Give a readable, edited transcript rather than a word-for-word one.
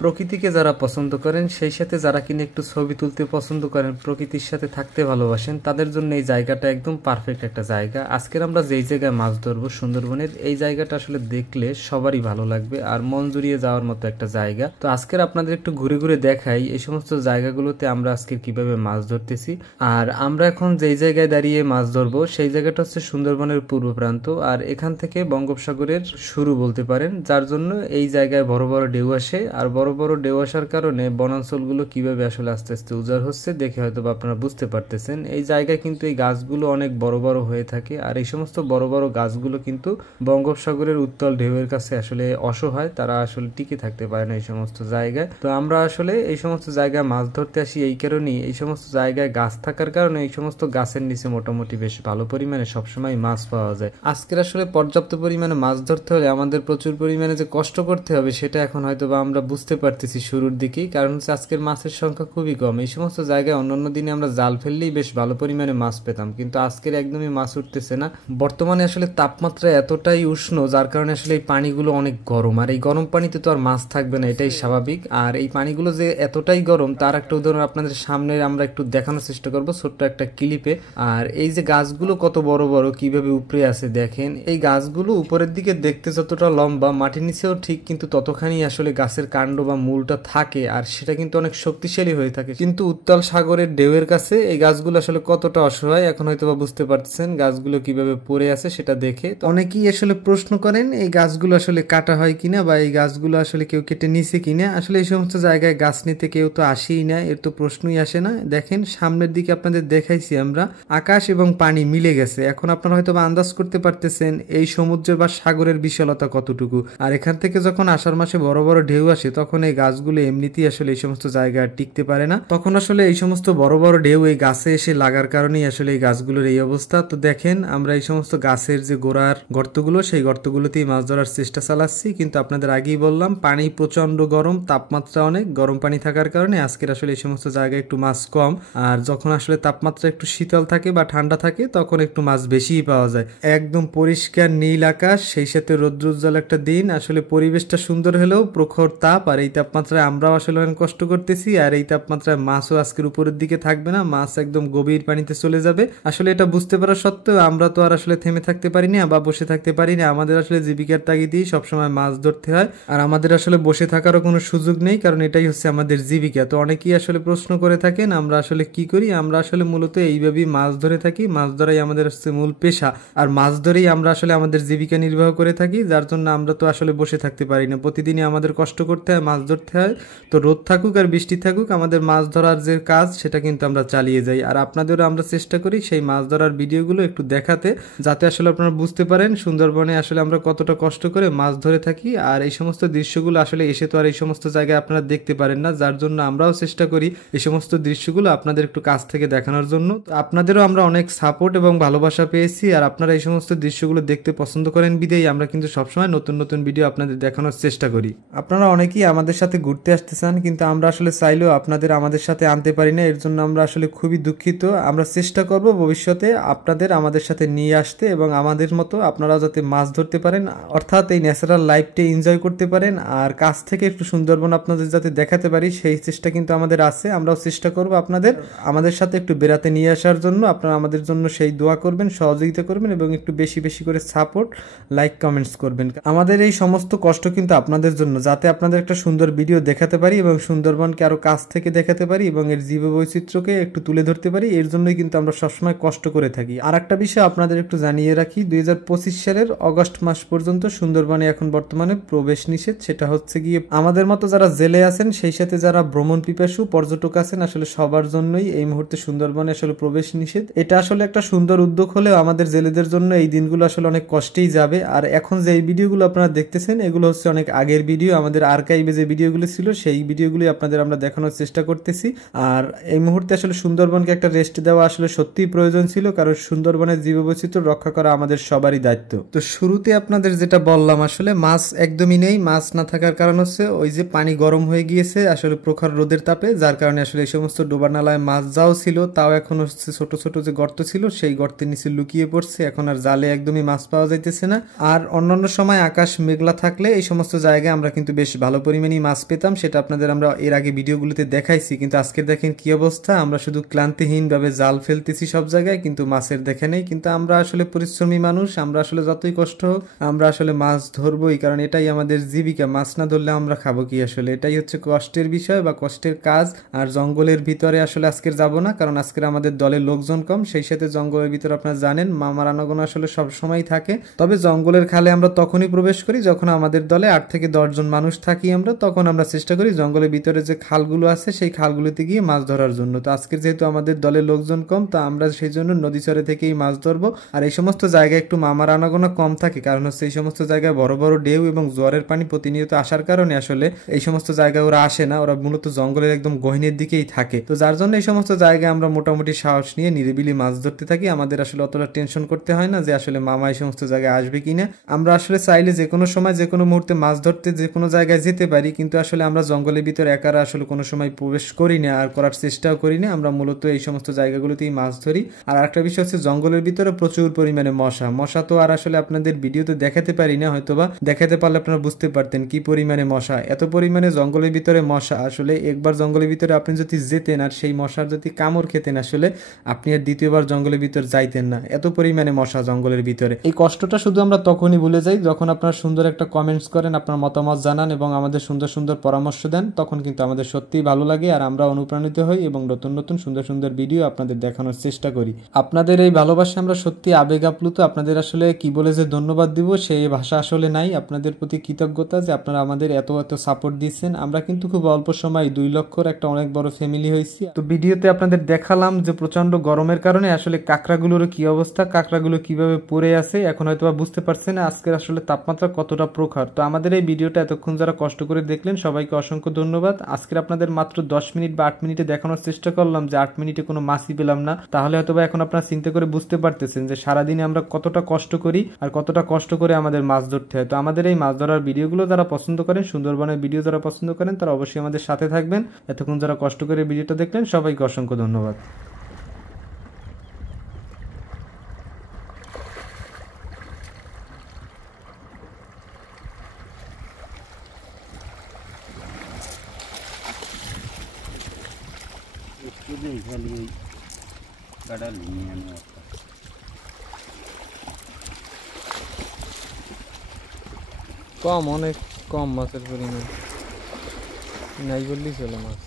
প্রকৃতিকে যারা পছন্দ করেন সেই সাথে যারা কিনা একটু ছবি তুলতে পছন্দ করেন, প্রকৃতির সাথে থাকতে ভালোবাসেন, তাদের জন্য এই জায়গাটা একদম পারফেক্ট একটা জায়গা। আজকের আমরা যেই জায়গায় মাছ ধরবো সুন্দরবনের, এই জায়গাটা আসলে দেখলে সবারই ভালো লাগবে আর মন জুড়িয়ে যাওয়ার মতো একটা জায়গা। তো আজকের আপনাদের একটু ঘুরে ঘুরে দেখাই এই সমস্ত জায়গাগুলোতে আমরা আজকে কিভাবে মাছ ধরতেছি। আর আমরা এখন যেই জায়গায় দাঁড়িয়ে মাছ ধরবো সেই জায়গাটা হচ্ছে সুন্দরবনের পূর্ব প্রান্ত, আর এখান থেকে বঙ্গোপসাগরের শুরু বলতে পারেন, যার জন্য এই জায়গায় বড় বড় ঢেউ আসে। আর বড় বড় ঢেউ আসার কারণে বনাঞ্চলগুলো কিভাবে আসলে আস্তে আস্তে উজাড় হচ্ছে দেখে হয়তো আপনারা বুঝতে পারতেছেন। এই জায়গায় কিন্তু এই গাছগুলো অনেক বড় বড় হয়ে থাকে, আর এই সমস্ত বড় বড় গাছগুলো কিন্তু বঙ্গোপসাগরের উত্তাল ঢেউয়ের কাছে আসলে অসহায়, তারা আসলে টিকে থাকতে পারে না এই সমস্ত জায়গায়। তো আমরা আসলে এই সমস্ত জায়গায় মাছ ধরতে আসি এই কারণেই, এই সমস্ত জায়গায় গাছ থাকার কারণে এই সমস্ত গাছের নিচে মোটামুটি বেশ ভালো পরিমাণে সবসময় মাছ পাওয়া যায়। আজকের আসলে পর্যাপ্ত পরিমাণে মাছ ধরতে হলে আমাদের প্রচুর পরিমাণে যে কষ্ট করতে হবে সেটা এখন হয়তো বা আমরা বুঝতে পারতেছি শুরুর দিকেই, কারণ হচ্ছে আজকের মাছের সংখ্যা খুবই কম। এই সমস্ত জায়গায় অন্যান্য দিনে আমরা জাল ফেললেই বেশ ভালো পরিমাণে মাছ পেতাম, কিন্তু আজকের একদমই মাছ উঠতেছে না। বর্তমানে আসলে তাপমাত্রা এতটাই উষ্ণ যার কারণে আসলে এই পানিগুলো অনেক গরম, আর এই গরম পানিতে তো আর মাছ থাকবে না, এটাই স্বাভাবিক। আর এই পানিগুলো যে এতটাই গরম তার একটা উদাহরণ আপনাদের সামনে আমরা একটু দেখানোর চেষ্টা করব ছোট্ট একটা ক্লিপে। আর এই যে গাছগুলো কত বড় বড় কিভাবে উপরে আছে দেখেন, এই গাছগুলো উপরের দিকে দেখতে যতটা লম্বা মাটির নিচেও ঠিক কিন্তু ততখানি আসলে গাছের কাণ্ড বা মূলটা থাকে, আর সেটা কিন্তু অনেক শক্তিশালী হয়ে থাকে। কিন্তু উত্তাল সাগরের ঢেউয়ের কাছে এই গাছগুলো আসলে কতটা অসহায় এখন হয়তো বা বুঝতে পারতেছেন গাছগুলো কিভাবে পড়ে আছে সেটা দেখে। অনেকেই আসলে প্রশ্ন করেন এই গাছগুলো আসলে কাটা হয় কিনা বা এই গাছগুলো আসলে কেউ কেটে নিছে কিনা। আসলে এই সমস্ত জায়গায় গাছ নিতে কেউ তো আসেই না, এর তো প্রশ্নই আসে না। দেখেন সামনের দিকে আপনাদের দেখাইছি আমরা, আকাশ এবং পানি মিলে গেছে। এখন আপনারা হয়তো বা আন্দাজ করতে পারতেছেন এই সমুদ্রের বা সাগরের বিশালতা কতটুকু। আর এখান থেকে যখন আষাঢ় মাসে বড় বড় ঢেউ আসে তখন এই গাছগুলো এমনিতেই আসলে এই সমস্ত জায়গায় টিকতে পারে না, তখন আসলে এই সমস্ত বড় বড় ঢেউ এই গাছে এসে লাগার কারণেই আসলে এই গাছগুলোর এই অবস্থা। তো দেখেন আমরা এই সমস্ত গাছের যে গোড়ার গর্তগুলো সেই গর্তগুলোতেই মাছ ধরার চেষ্টা চালাচ্ছি, কিন্তু আপনাদের আগেই বললাম পানি প্রচন্ড গরম, তাপমাত্রা অনেক, গরম পানি থাকার কারণে আজকের আসলে এই সমস্ত জায়গায় একটু মাছ কম। আর যখন আসলে তাপমাত্রা একটু শীতল থাকে বা ঠান্ডা থাকে তখন একটু মাছ বেশিই পাওয়া যায়। একদম পরিষ্কার নীল আকাশ, সেই সাথে রৌদ্রোজ্জ্বল একটা দিন, আসলে পরিবেশটা সুন্দর হলেও প্রখর তাপ, আর এই তাপমাত্রায় আমরাও আসলে অনেক কষ্ট করতেছি। আর এই তাপমাত্রায় মাছও আজকের উপরের দিকে থাকবে না, মাছ একদম গভীর পানিতে চলে যাবে। আসলে এটা বুঝতে পারা সত্ত্বেও আমরা তো আর আসলে থেমে থাকতে পারি না বা বসে থাকতে পারি না, আমাদের আসলে জীবিকার তাগিদেই সবসময় মাছ ধরতে হয়। আর আমাদের আসলে বসে থাকারও কোনো সুযোগ নেই, কারণ এটাই হচ্ছে আমাদের জীবিকা। তো অনেকেই আসলে প্রশ্ন করে থাকেন আমরা আসলে কি করি, আমরা আসলে মূলত এইভাবেই মাছ ধরে থাকি, মাছ ধরাই আমাদের হচ্ছে মূল পেশা, আর মাছ ধরেই আমরা আসলে আমাদের জীবিকা নির্বাহ করে থাকি, যার জন্য আমরা তো আসলে বসে থাকতে পারি না, প্রতিদিনই আমাদের কষ্ট করতে হয়, মাছ ধরতে হয়। তো রোদ থাকুক আর বৃষ্টি থাকুক আমাদের মাছ ধরার যে কাজ সেটা কিন্তু আমরা চালিয়ে যাই। আর আপনাদেরও আমরা চেষ্টা করি সেই মাছ ধরার ভিডিওগুলো একটু দেখাতে, যাতে আসলে আপনারা বুঝতে পারেন সুন্দরবনে আসলে আমরা কতটা কষ্ট করে মাছ ধরে থাকি। আর এই সমস্ত দৃশ্যগুলো আসলে এসে তো আর এই সমস্ত জায়গায় আপনারা দেখতে পারেন না, যার জন্য আমরাও চেষ্টা করি এই সমস্ত দৃশ্যগুলো আপনাদের একটু কাছ থেকে দেখানোর জন্য। তো আপনাদেরও আমরা অনেক সাপোর্ট এবং ভালোবাসা পেয়েছি, আর আপনারা এই সমস্ত দৃশ্যগুলো দেখতে পছন্দ করেন বিদেই আমরা কিন্তু সবসময় নতুন নতুন ভিডিও আপনাদের দেখানোর চেষ্টা করি। আপনারা অনেকেই আমাদের সাথে ঘুরতে আসতে চান, কিন্তু আমরা আসলে চাইলেও আপনাদের আমাদের সাথে আনতে পারি না, এর জন্য আমরা আসলে খুবই দুঃখিত। আমরা চেষ্টা করব ভবিষ্যতে আপনাদের আমাদের সাথে নিয়ে আসতে, এবং আমাদের মতো আপনারা যাতে মাছ ধরতে পারেন, অর্থাৎ এই ন্যাচারাল লাইফটা এনজয় করতে পারেন, আর কাছ থেকে একটু সুন্দরবন আপনাদের যাতে দেখাতে পারি সেই চেষ্টা কিন্তু আমাদের আছে। আমরাও চেষ্টা করব আপনাদের আমাদের সাথে একটু বেড়াতে নিয়ে আসার জন্য। আপনারা আমাদের জন্য সেই দোয়া করবেন, সহযোগিতা করবেন, এবং একটু বেশি বেশি করে সাপোর্ট, লাইক, কমেন্টস করবেন। আমাদের এই সমস্ত কষ্ট কিন্তু আপনাদের জন্য, যাতে আপনাদের একটা সুন্দর ভিডিও দেখাতে পারি এবং সুন্দরবনকে আরো কাছ থেকে দেখাতে পারি এবং এর জীববৈচিত্র্যকে একটু তুলে ধরতে পারি, এর জন্যই কিন্তু আমরা সবসময় কষ্ট করে থাকি। আর একটা বিষয় আপনাদের একটু জানিয়ে রাখি, 2025 সালের অগস্ট মাস পর্যন্ত সুন্দরবনে এখন বর্তমানে প্রবেশ নিষেধ। সেটা হচ্ছে গিয়ে আমাদের মতো যারা জেলে আছেন সেই সাথে যারা ভ্রমণ পিপাসু পর্যটক আছেন আসলে সবার জন্যই এই মুহূর্তে সুন্দরবনে আসলে প্রবেশ নিষেধ। এটা আসলে একটা সুন্দর উদ্যোগ হলেও আমাদের জেলেদের জন্য এই দিনগুলো আসলে অনেক কষ্টেই যাবে। আর এখন যে এই ভিডিওগুলো আপনারা দেখতেছেন এগুলো হচ্ছে অনেক আগের ভিডিও, আমাদের আর্কাইভে যে ভিডিওগুলো ছিল সেই ভিডিওগুলি আপনাদের আমরা দেখানোর চেষ্টা করতেছি। আর এই মুহূর্তে আসলে সুন্দরবনকে একটা রেস্ট দেওয়া আসলে সত্যিই প্রয়োজন ছিল, কারণ সুন্দরবনের জীববৈচিত্র্য রক্ষা করা আমাদের সবারই দায়িত্ব। তো শুরুতে আপনাদের যেটা বললাম আসলে মাছ একদমই নেই, মাছ না থাকার কারণ হচ্ছে ওই যে পানি গরম হয়ে গিয়েছে আসলে প্রখর রোদের তাপে, যার কারণে আসলে এই সমস্ত ডোবা নালায় মাছ যাও ছিল তাও এখন হচ্ছে ছোট ছোট যে গর্ত ছিল সেই গর্তের নিচে লুকিয়ে পড়ছে, এখন আর জালে একদমই মাছ পাওয়া যাইতেছে না। আর অন্যান্য সময় আকাশ মেঘলা থাকলে এই সমস্ত জায়গায় আমরা কিন্তু বেশ ভালো পরিমাণে পরিমাণেই মাছ পেতাম, সেটা আপনাদের আমরা এর আগে ভিডিওগুলোতে দেখাইছি। কিন্তু আজকে দেখেন কি অবস্থা, আমরা শুধু ক্লান্তিহীনভাবে জাল ফেলতেছি সব জায়গায়, কিন্তু মাছের দেখে নেই। কিন্তু আমরা আসলে পরিশ্রমী মানুষ, আমরা আসলে যতই কষ্ট হোক আমরা আসলে মাছ ধরবই, কারণ এটাই আমাদের জীবিকা। মাছ না ধরলে আমরা খাবো কি? আসলে এটাই হচ্ছে কষ্টের বিষয় বা কষ্টের কাজ। আর জঙ্গলের ভিতরে আসলে আজকের যাব না, কারণ আজকের আমাদের দলের লোকজন কম, সেই সাথে জঙ্গলের ভিতরে আপনারা জানেন মামার আনাগোনা আসলে সব সময় থাকে। তবে জঙ্গলের খালে আমরা তখনই প্রবেশ করি যখন আমাদের দলে 8 থেকে 10 জন মানুষ থাকি আমরা, তখন আমরা চেষ্টা করি জঙ্গলের ভিতরে যে খালগুলো আছে সেই খালগুলোতে গিয়ে মাছ ধরার জন্য। তো আজকে যেহেতু আমাদের দলের লোকজন কম, তো আমরা সেই জন্য নদী চরে থেকেই মাছ ধরবো। আর এই সমস্ত জায়গায় একটু মামার আনাগোনা কম থাকে, কারণ হচ্ছে এই সমস্ত জায়গায় বড় বড় ঢেউ এবং জোয়ারের পানি প্রতিনিয়ত আসার কারণে আসলে এই সমস্ত জায়গায় ওরা আসে না, ওরা মূলত জঙ্গলের একদম গহীনের দিকেই থাকে। তো যার জন্য এই সমস্ত জায়গায় আমরা মোটামুটি সাহস নিয়ে নিরিবিলি মাছ ধরতে থাকি। আমাদের আসলে অতটা টেনশন করতে হয় না যে আসলে মামা এই সমস্ত জায়গায় আসবে কিনা। আমরা আসলে চাইলে যে কোনো সময় যে কোনো মুহূর্তে মাছ ধরতে যে কোনো জায়গায় যেতে পারি, কিন্তু আসলে আমরা জঙ্গলের ভিতরে একারা আসলে কোনো সময় প্রবেশ করি না আর করার চেষ্টাও করি না। আমরা মূলত এই সমস্ত জায়গাগুলোতেই মাছ ধরি। আর একটা বিষয় হচ্ছে জঙ্গলের ভিতরে প্রচুর পরিমাণে মশা তো আর আসলে আপনাদের ভিডিওতে দেখাতে পারি না, হয়তোবা দেখাতে পারলে আপনারা বুঝতে পারতেন কি পরিমাণে মশা। এত পরিমাণে জঙ্গলের ভিতরে মশা, আসলে একবার জঙ্গলের ভিতরে আপনি যদি যেতেন আর সেই মশার যদি কামড় খেতেন, আসলে আপনি আর দ্বিতীয়বার জঙ্গলের ভিতর যাইতেন না, এত পরিমাণে মশা জঙ্গলের ভিতরে। এই কষ্টটা শুধু আমরা তখনই ভুলে যাই যখন আপনারা সুন্দর একটা কমেন্টস করেন, আপনার মতামত জানান এবং আমাদের সুন্দর সুন্দর পরামর্শ দেন, তখন কিন্তু আমাদের সত্যিই ভালো লাগে আর আমরা অনুপ্রাণিত হই এবং নতুন নতুন সুন্দর সুন্দর ভিডিও আপনাদের দেখানোর চেষ্টা করি। আপনাদের এই ভালোবাসা আমরা সত্যি আবেগ আপ্লুত। আপনাদের আসলে কি বলে যে ধন্যবাদ দিব সেই ভাষা আসলে নাই। আপনাদের প্রতি কৃতজ্ঞতা যে আপনারা আমাদের এত এত সাপোর্ট দিচ্ছেন। আমরা কিন্তু খুব অল্প সময় 2 লক্ষর একটা অনেক বড় ফ্যামিলি হয়েছি। তো ভিডিওতে আপনাদের দেখালাম যে প্রচন্ড গরমের কারণে আসলে কাঁকড়াগুলোর কি অবস্থা, কাঁকড়াগুলো কিভাবে পড়ে আছে। এখন হয়তো বুঝতে পারছেন আজকের আসলে তাপমাত্রা কতটা প্রখর। তো আমাদের এই ভিডিওটা এতক্ষণ যারা কষ্ট করে দেখলেন সবাইকে অসংখ্য ধন্যবাদ। আজকের আপনাদের মাত্র 10 মিনিট বা 8 মিনিটে দেখানোর চেষ্টা করলাম যে 8 মিনিটে কোনো মাছই পেলাম না। তাহলে হয়তো এখন আপনারা চিন্তা করে বুঝতে পারতেছেন যে সারাদিনে আমরা কতটা কষ্ট করি আর কতটা কষ্ট করে আমাদের মাছ ধরতে হয়। তো আমাদের এই মাছ ধরার ভিডিওগুলো যারা পছন্দ করেন, সুন্দরবনের ভিডিও যারা পছন্দ করেন, তারা অবশ্যই আমাদের সাথে থাকবেন। এতক্ষণ যারা কষ্ট করে ভিডিওটা দেখলেন সবাইকে অসংখ্য ধন্যবাদ। কম, অনেক কম মাছের পরিমাণ, নাই বললেই চলে মাছ।